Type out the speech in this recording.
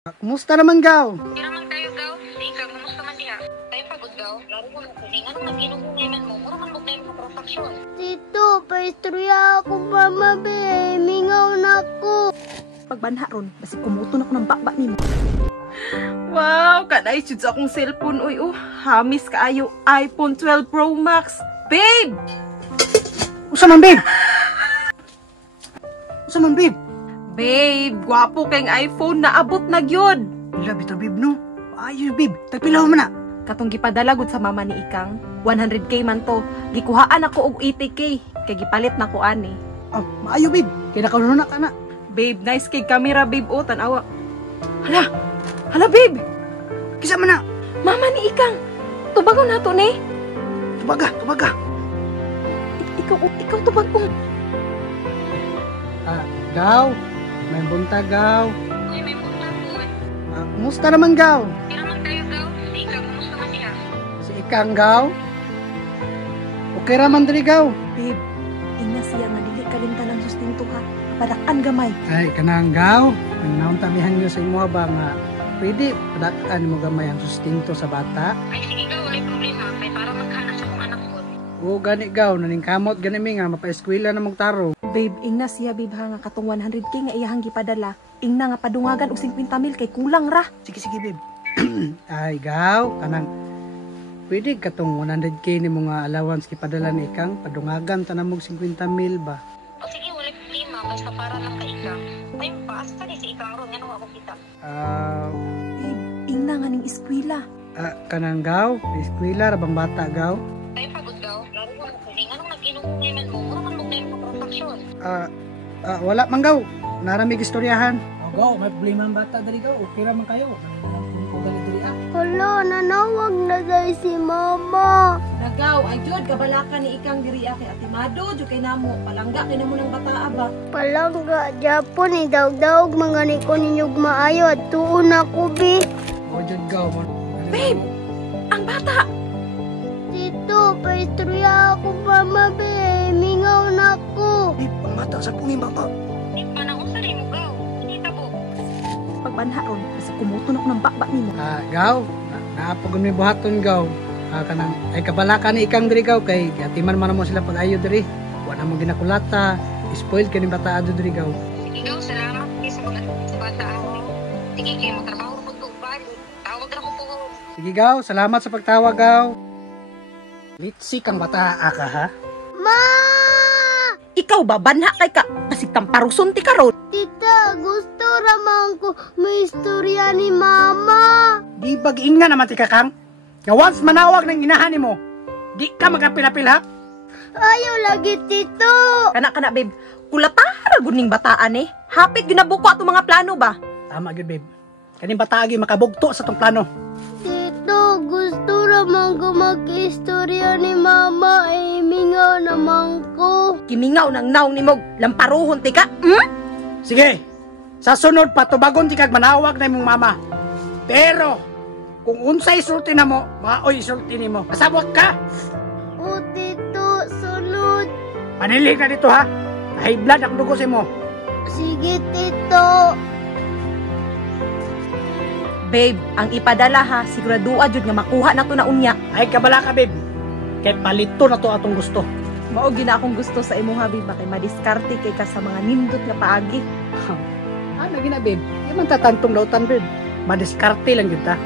Kumusta naman, Gaw? Hindi naman kayo, Gaw. Ikaw, kumusta man diha? Tayo pagod, Gaw. Laro mo na kuning. Anong nag-inugungay man mo? Mura man bugnayin mo transaksyon. Tito, paistorya ako mama be. Mingaw na ko. Pagbanha ron, basi kumuto na ko ng bakba nimo. Wow, kanay jud sa akong cellphone. Uy, hamis kaayo iPhone 12 Pro Max. Babe! Usa man, babe? Usa man, babe? Babe, gwapo kayong iPhone na abot na gyud. Pila bitaw, babe, no? Ayo, babe. Tagpilaw man na. Katong gipadala gud sa mama ni Ikang, 100k man to. Gikuhaan ako og 80k kay gipalit na ko ani. Oh, maayo, babe. Kaya nakaluna ka na. Babe, nice kay camera, babe. O, tanawa. Hala! Hala, babe! Kisa man na. Mama ni Ikang! Tubagon na to, ne? Tubaga, tubaga. Ikaw tubagon. Gaw. May bunta, Gaw. Uy, may punta po. Kumusta naman, Gaw? Hindi naman kayo, Gaw. Ikaw, kumusta man diha? Si Ikang, Gaw. Okay raman diri, Gaw. Babe, ina siya nga dili kalimtan ng sustinto ha. Padakan gamay. Ay, kanang, Gaw. Ang nauntabihan niyo sa imo ba nga pwede padakan mo gamay ang sustinto sa bata? Ay, sige, Gaw. Walay problema. May para magkana sa kong anak ko. O gani, Gaw. Naning kamot gani mi nga mapa-eskwela na mong taro. Babe, ingna siya babe ha nga katong 100k nga iyahang gipadala. Ingna nga padungagan og 50,000 kay kulang ra. Sige, sige, babe. Ay, Gaw. Kanang pwede katong 100k ni mga allowance kipadala ni Ikang. Padungagan tanang mong 50,000 ba? O sige, walay problema. Basta para lang ka ikaw. Ay, paasta ni si Ikang ron. Yan ang ako kita. Babe, ingna nga ning eskwela. Kanang, Gaw. Eskwela ra bang bata, Gaw? Tayo pagod, Gaw. Laro mo na kuning. Anong nag-inugungay man mo? Mura man bugnayin mo transaksyon. Wala man, Gaw. Naramig istoryahan. Gaw, may problema ang bata dali, Gaw. Okay raman kayo. Dali-dali Hala, nanawag na guys si mama. Nagaw, ay jud kabalakan ni Ikang diri kay Atimado jud kay namo. Palangga kay namo ng bata ba. Palangga, Japon, idawg-dawg mga ni ko ninyog maayo at tuon ako bi. O, dyan, Gaw. Babe, ang bata. Tito, paistorya ako mama be. Mingaw na ko. Ang bata sa pungin, baba. Di pa na usa rin mo, Gaw. Hindi tabo. Pagbanha ron, basi kumuto na ko ng bakba nimo. Gaw. Naapagon mi buhaton, Gaw. Kanang ay kabalakan ni Ikang diri, Gaw. Kay atiman man mo sila pag-ayo diri. Wala mo ginakulata. Spoiled ka ni bata ado diri, Gaw. Sige, Gaw. Salamat kayo sa mga sa bata ako. Sige, kayo magtrabaho rin magtugban. Tawag na ko po. Sige, Gaw. Salamat sa pagtawag, Gaw. Litsi kang bata ka, ha? Ma! Ikaw ba banha kay ka? Basig kang paruson ti karon. Tita, gusto ramang ko may istorya ni mama. Di ba giinga naman ti kakang? Nga once manawag ng inahan mo, di ka magapilapil, ha? Ayaw lagi, Tito. Kana babe, kulatara gud ning bataan eh. Hapit ginabuko ato mga plano ba? Tama, good, babe. Kaning bata agi makabugto sa tong plano. Tito, gusto ramang ko mag-istorya ni mama. Mingaw naman ko. Kimingaw nang naong nimog lamparuhon ti ka. Sige, sa sunod pa, tubagon ti kag manawag na imong mama. Pero, kung unsay sulti na mo, maoy sulti ni mo. Kasabwat ka! O, Tito, sunod. Panilig na dito, ha? High blood ang dugo sa mo. Sige, Tito. Babe, ang ipadala ha, siguraduha jud nga makuha na to na unya. Ay, kabala ka, babe. Kay palito na to atong gusto. Mao gina akong gusto sa imo ha, babe, kay madiskarte kay ka sa mga nindot nga paagi. Ano gina, babe? Di man tatantong lautan, babe. Madiskarte lang yun ta.